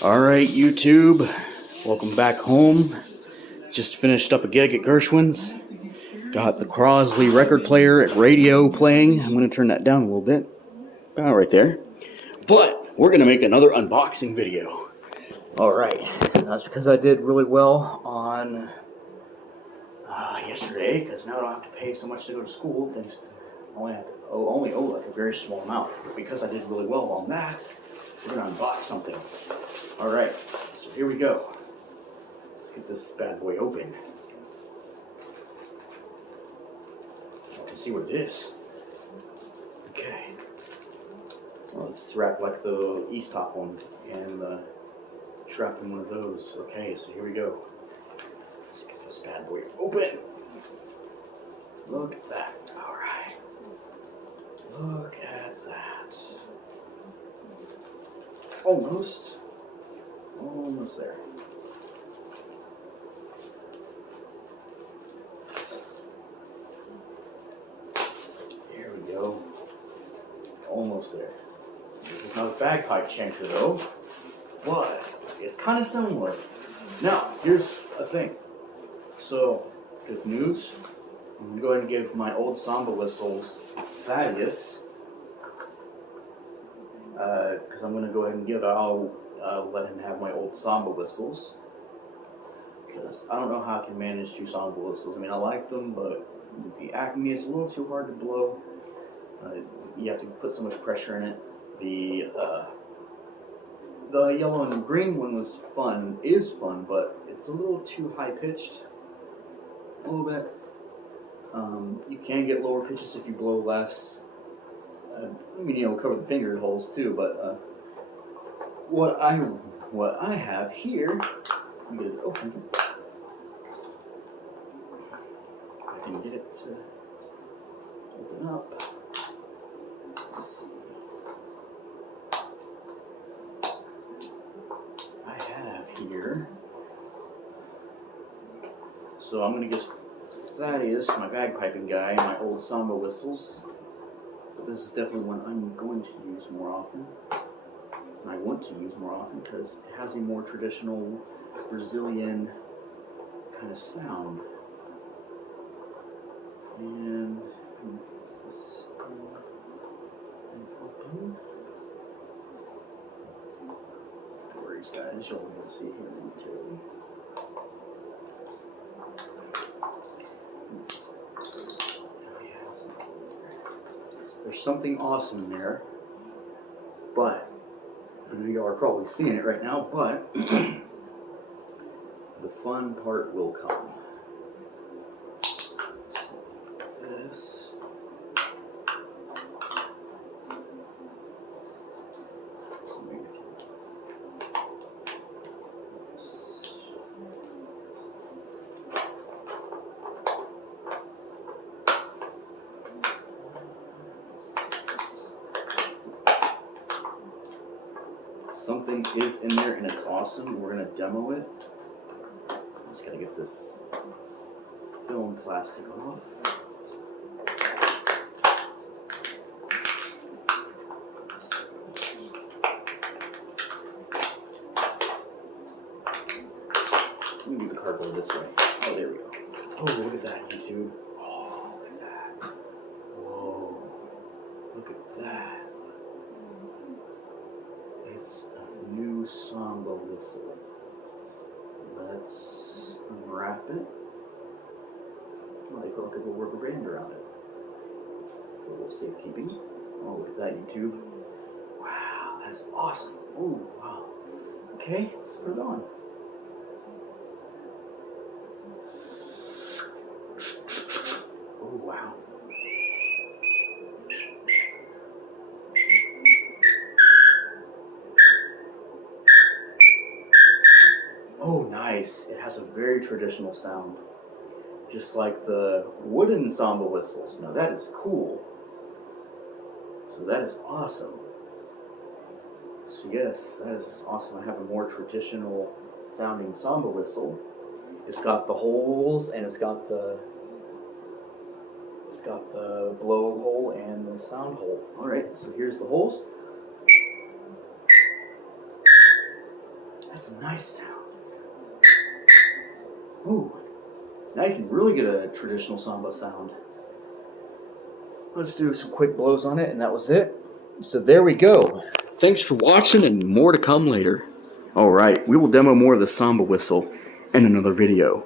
Alright, YouTube, welcome back home. Just finished up a gig at Gershwin's. Got the Crosley record player at radio playing. I'm going to turn that down a little bit. About right there. But we're going to make another unboxing video. Alright, that's because I did really well on yesterday, because now I don't have to pay so much to go to school. Thanks to only owe like a very small amount. But because I did really well on that, we're going to unbox something. Alright, so here we go. Let's get this bad boy open. I can see what it is. Okay. Well, it's wrapped like the East Top one, and trapped in one of those. Okay, so here we go. Let's get this bad boy open. Look at that. Alright. Look at that. Almost there. There we go. Almost there. This is not a bagpipe chanter though, but it's kind of similar. Now, here's a thing. So, good news. I'm going to go ahead and give my old samba whistles Thaddeus, because I'm going to go ahead and I'll let him have my old samba whistles, because I don't know how I can manage two samba whistles. I mean, I like them, but the Acme is a little too hard to blow. You have to put so much pressure in it. The yellow and green one is fun, but it's a little too high pitched, a little bit. You can get lower pitches if you blow less. I mean, cover the finger holes too, but what I have here, let me get it open. I can get it to open up. Let's see. I have here. So I'm going to give Thaddeus, my bagpiping guy, my old samba whistles. But this is definitely one I'm going to use more often. And I want to use more often because it has a more traditional Brazilian kind of sound. And this open. No worries, guys. You'll be able to see it here momentarily. There's something awesome in there, but I know y'all are probably seeing it right now, but the fun part will come. This. Something is in there and it's awesome. We're going to demo it. I'm just going to get this film plastic off. Let me move the cardboard this way. Oh, there we go. Oh, look at that, YouTube. Oh, look at that. Whoa. Look at that. It's a new samba whistle. Let's unwrap it. Well, they put like a little rubber band around it for a little safekeeping. Oh, look at that, YouTube. Wow, that is awesome. Oh, wow. Okay, let's put it on. Oh, wow. Oh, nice. It has a very traditional sound. Just like the wooden samba whistles. Now that is cool. So that is awesome. So yes, that is awesome. I have a more traditional sounding samba whistle. It's got the holes and it's got the blow hole and the sound hole. Alright, so here's the holes. That's a nice sound. Ooh, now you can really get a traditional samba sound. I'll just do some quick blows on it, and that was it. So there we go. Thanks for watching, and more to come later. Alright, we will demo more of the samba whistle in another video.